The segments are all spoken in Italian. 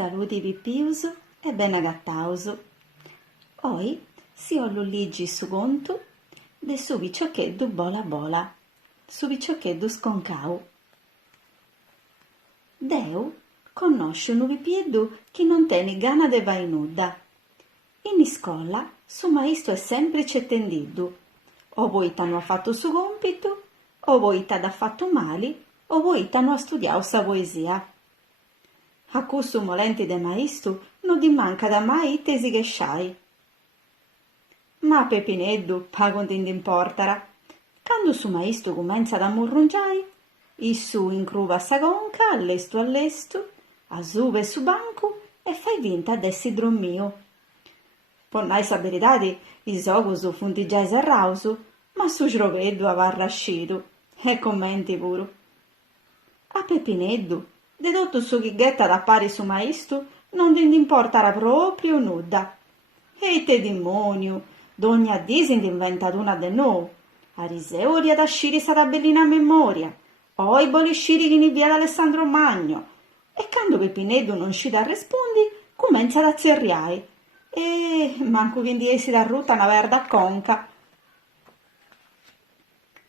Saluti pipius e ben agattaus. Oi si olluligi su contu de su piccioccheddu bola bola, su piccioccheddu sconcau. Deu conosci unu pipieddu chi non teni gana de vai nudda. In iscola su maistu è semplice tendiddu. O poita non ha fatto su compitu, o poita d'ha fatto mali, o poita non ha studiau sa poesia. A cussu molenti de maistu non di manca da mai tesi che sciai. Ma Pepineddu pagunt ind'importara. Cando su maistu cumenza a murrungiai, issu incruva sa conca allestu, asuve su bancu e fai vinta d'essi drommiu. Po nai sa beridadi, is ogus funt già serrausu, ma su sroveddu avarra ascidu, e commenti puru. A Pepineddu, de totu su chi ghetta pari su maistu, non t'ind'importara proprio nudda. E te dimoniu, d'ogna dì s'ind'inventat una de nou. Ariseu oriat asciri sa tabellina a memoria, poi bolisciri chi ni via d'Alessandro Magno. E cando Pepineddu non scit a rispondi, cumenza a zerriai. E mancu chi ndiesi da rutta una verda conca.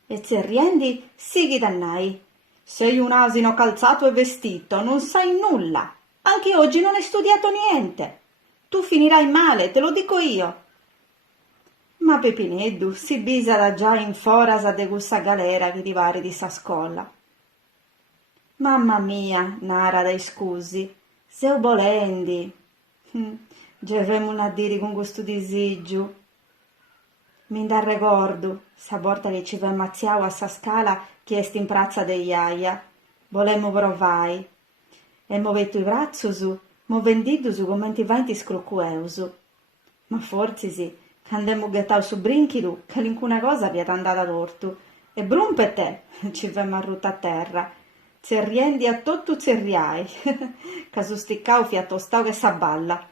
E zerriendi sighit a nai. Sei un asino calzato e vestito, non sai nulla. Anche oggi non hai studiato niente. Tu finirai male, te lo dico io. Ma Pepineddu si bisa da già in forasa de cussa galera chi ti pare di sa scola. Mamma mia, nara dai scusi, seu bolendi. Gevemu a dire con gustu disigiu. Mi da ricordo, sa volta che ci ammazziau a sa scala che est in prazza de iaia. Volemmo provai. E movettu i brazzusu, movendiddusu commenti vainti scroccueusu. Ma forzisi, candemmo gettau su brinchidu, che lincuna cosa viet andata tortu. E brumpete, ci vemmo arrutta a terra. Zerriendi a tottu zerriai, ca su sticcau fia tostau che sa balla.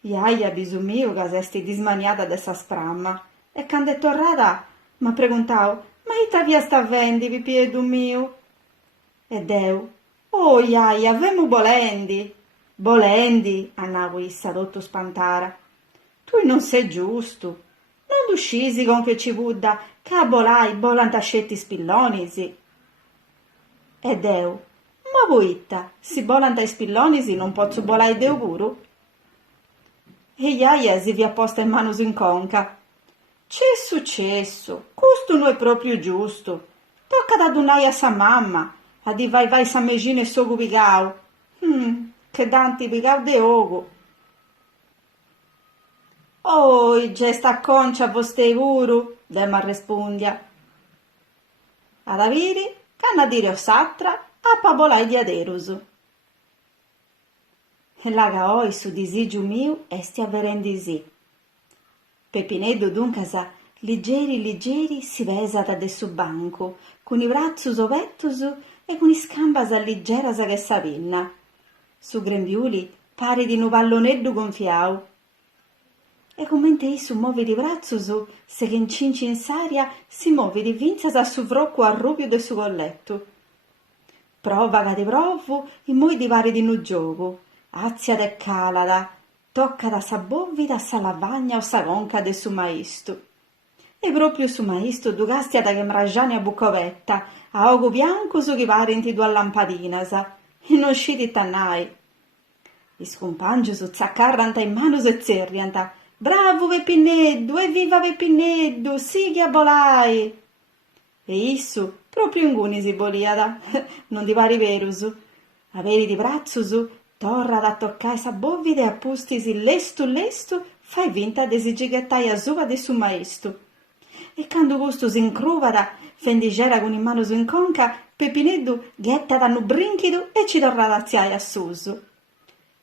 Iaia bisu miu ca s'esti dismaniata de sa spramma. E cand'è torrata, m'ha preguntau, ma ita via sta vendi, pipieddu miu? E deu, oh iaia, vemu bolendi. Bolendi, annau issa, tottu spantara. Tui non sei giustu. Non d'uscisi con che ci vudda, ca bolai, bolant ascetti spillonisi. E deu, ma poitta, si bolant ai spillonisi non pozzu bolai deu puru? E iaia si vi ha posta in mano in conca. C'è successo, custu non è proprio giusto. Tocca da donai a sa mamma, a di vai sa megina e sogu pigau. Che danti pigau de ogu. Oi, gesta concia vostei puru, demma rispondia. Ad aviri, canna dire osatra, a pabolai di aderusu. E laga oi su disigiu miu esti avverendi sì. Pepineddu duncasa liggeri si vesat de su bancu, con i brazzus ovettusu e con is cambas alliggerasa che sa pinna. Su grembiuli pare di nu palloneddu gonfiau. E commente issu movi di brazzusu, se che incinci in saria si movi di vinzasa su vroccu arrupiu de su collettu. Prova ca di provu, in moi di pare di nu giogu. Azia de calada, tocca da sa bovvida a sa lavagna o sa conca de su maistu. E proprio su maistu du castiata che mragiani a bucovetta, a ogu biancusu chi parenti dua lampadinasa, e non sciti tannai. Is cumpangiusu zaccarranta in manus e zerrianta, bravo Pepineddu, evviva Pepineddu, sighi a bolai. E issu proprio inguni si boliada, non di pari verusu, averi di brazzusu, torra da toccare sa bovvide e appustisi lestu, fai vinta de si gighettai a suva de su maistu. E cando custu si incruvada, fendigera con in mano su in conca, Pepineddu ghetta nu brinchidu e ci torra da ziai a susu.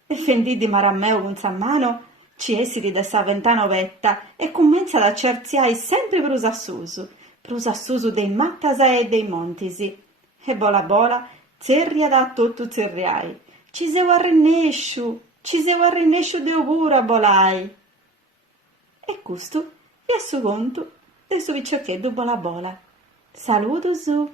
E fendiddi marammeu con sa mano, ci essidi de sa ventana ovetta e cumenza da cerziai sempre prus a susu dei mattasa e dei montisi. E bola, zerria da tottu zerriai. Ci seu arrennesciu deu puru a bolai. E custu è su contu de su piccioccheddu bola. Saludusu!